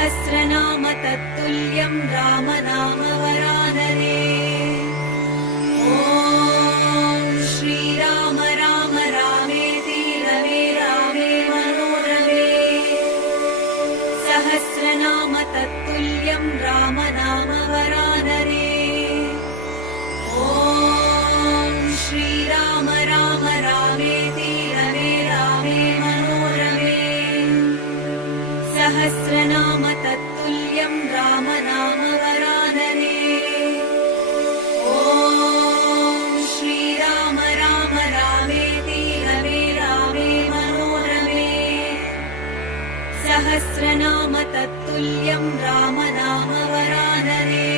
सहस्रनाम तत्तुल्यं रामनाम वरानने। ॐ श्रीराम राम रामेति रमे रामे मनोरमे। सहस्रनाम तत्तुल्यं रामनाम वरानने। ॐ श्रीराम राम रामेति रमे रामे मनोरमे। सहस्रनाम तत्तुल्यं रामनाम वरानने। ॐ श्रीराम राम रामेति रमे रामे मनोरमे। सहस्रनाम तत्तुल्यं रामनाम वरानने।